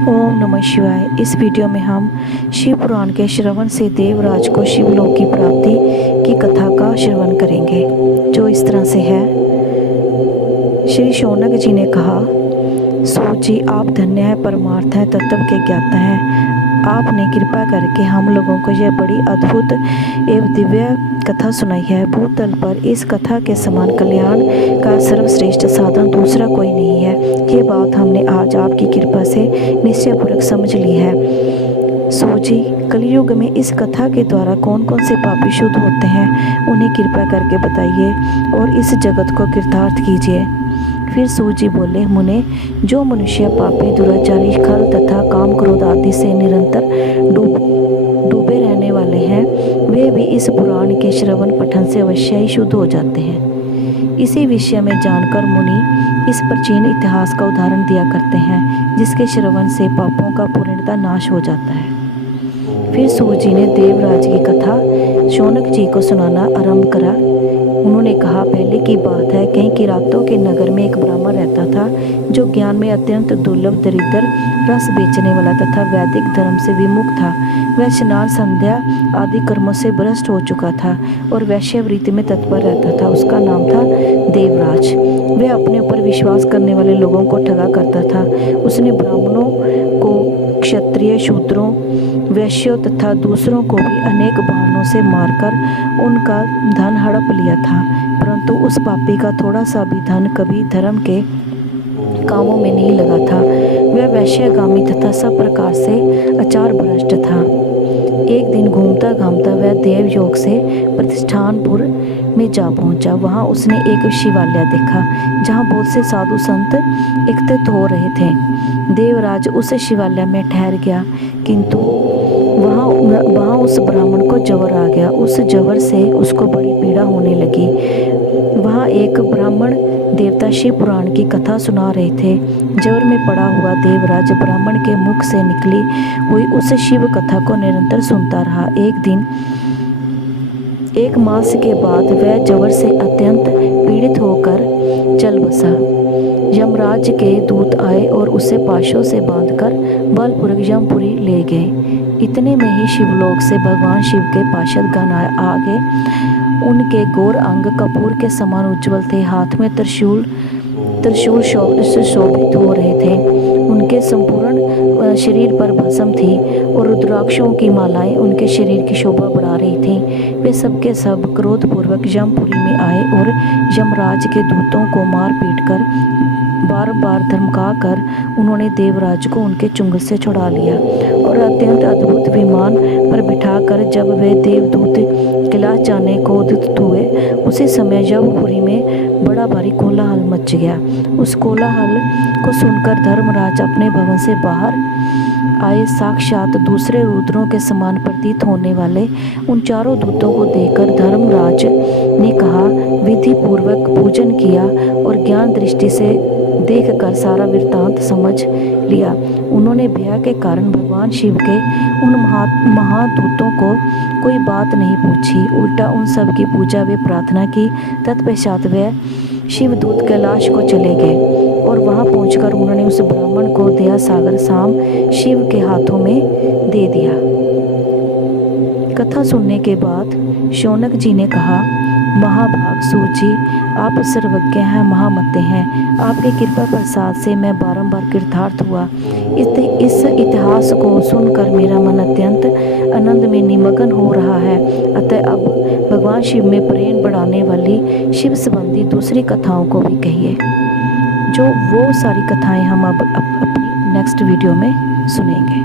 ओम नमः शिवाय। इस वीडियो में हम शिव पुराण के श्रवण से देवराज को शिवलोक की प्राप्ति की कथा का श्रवण करेंगे, जो इस तरह से है। श्री शौनक जी ने कहा, सो जी आप धन्य है, परमार्थ है, तत्व के ज्ञाता हैं। आपने कृपा करके हम लोगों को यह बड़ी अद्भुत एवं दिव्य कथा सुनाई है। भूतल पर इस कथा के समान कल्याण का सर्वश्रेष्ठ साधन दूसरा कोई नहीं है। ये बात हमने आज आपकी कृपा से निश्चयपूर्वक समझ ली है। सो जी, कलयुग में इस कथा के द्वारा कौन कौन से पापी शुद्ध होते हैं, उन्हें कृपा करके बताइए और इस जगत को कृतार्थ कीजिए। फिर सूजी बोले, मुने, जो मनुष्य पापी, दुराचारी, खल तथा काम क्रोध आदि से निरंतर डूबे रहने वाले हैं, वे भी इस पुराण के श्रवण पठन से अवश्य ही शुद्ध हो जाते हैं। इसी विषय में जानकर मुनि इस प्राचीन इतिहास का उदाहरण दिया करते हैं, जिसके श्रवण से पापों का पूर्णतः नाश हो जाता है। फिर सूजी ने देवराज की कथा शौनक जी को सुनाना आरंभ करा। उन्होंने कहा, पहले की बात है, कहीं किरातों के नगर में एक ब्राह्मण रहता था, जो ज्ञान में अत्यंत दुर्लभ, दरिद्र, रस बेचने वाला तथा वैदिक धर्म से विमुख था। वह स्नान, संध्या आदि कर्मों से भ्रष्ट हो चुका था और वैश्यवृत्ति में तत्पर रहता था। उसका नाम था देवराज। वह अपने ऊपर विश्वास करने वाले लोगों को ठगा करता था। उसने ब्राह्मणों को, क्षत्रिय, शूद्रों, वैश्यों तथा दूसरों को भी अनेक बहानों से मारकर उनका धन हड़प लिया था, परंतु उस पापी का थोड़ा सा भी धन कभी धर्म के कामों में नहीं लगा था। वह वैश्यगामी तथा सब प्रकार से आचार भ्रष्ट था। एक दिन घूमता घामता वह देवयोग से प्रतिष्ठानपुर में जा पहुंचा। वहां उसने एक शिवालय देखा, जहां बहुत से साधु संत एकत्रित हो रहे थे। देवराज उस शिवालय में ठहर गया, किंतु वहाँ उस ब्राह्मण को जवर आ गया। उस जवर से उसको बड़ी पीड़ा होने लगी। वहाँ एक ब्राह्मण देवता शिव पुराण की कथा सुना रहे थे। जवर में पड़ा हुआ देवराज ब्राह्मण के मुख से निकली हुई उस शिव कथा को निरंतर सुनता रहा। एक मास के बाद वह जवर से अत्यंत पीड़ित होकर चल बसा। यमराज के दूत आए और उसे पाशों से बांधकर बलपूर्वक यमपुरी ले गए। इतने में ही शिवलोक से भगवान शिव के पार्षद गण आ गए। उनके गौर अंग कपूर के समान उज्ज्वल थे। हाथ में त्रिशूल शोभित हो रहे थे। उनके संपूर्ण शरीर पर भस्म थी और रुद्राक्षों की मालाएं उनके शरीर की शोभा बढ़ा रही थीं। वे सबके सब क्रोधपूर्वक यमपुरी में आए और यमराज के दूतों को मार पीट कर बार बार धमका कर उन्होंने देवराज को उनके चुंगल से छुड़ा लिया और अत्यंत अद्भुत विमान पर बिठाकर जब वे देवदूत कैलाश जाने को उद्यत हुए, उसी समय यमपुरी में बड़ा भारी कोलाहल मच गया। उस कोलाहल को सुनकर धर्मराज अपने भवन से बाहर आए। साक्षात दूसरे रुद्रों के समान प्रतीत होने वाले उन चारों दूतों को देखकर धर्मराज ने कहा, विधि पूर्वक पूजन किया और ज्ञान दृष्टि से देखकर सारा वृत्तांत समझ लिया। उन्होंने भय के कारण भगवान शिव के उन महादूतों को कोई बात नहीं पूछी, उल्टा उन सब की पूजा व प्रार्थना की। तत्पश्चात वे शिवदूत कैलाश को चले गए और वहां पहुंचकर उन्होंने उस ब्राह्मण को दया सागर शाम शिव के हाथों में दे दिया। कथा सुनने के बाद शौनक जी ने कहा, महाभाग सूजी, आप सर्वज्ञ हैं, महामते हैं। आपके कृपा प्रसाद से मैं बारंबार कृतार्थ हुआ। इस इतिहास को सुनकर मेरा मन अत्यंत आनंद में निमग्न हो रहा है। अतः अब भगवान शिव में प्रेम बढ़ाने वाली शिव संबंधी दूसरी कथाओं को भी कहिए। जो वो सारी कथाएं हम अब अपनी नेक्स्ट वीडियो में सुनेंगे।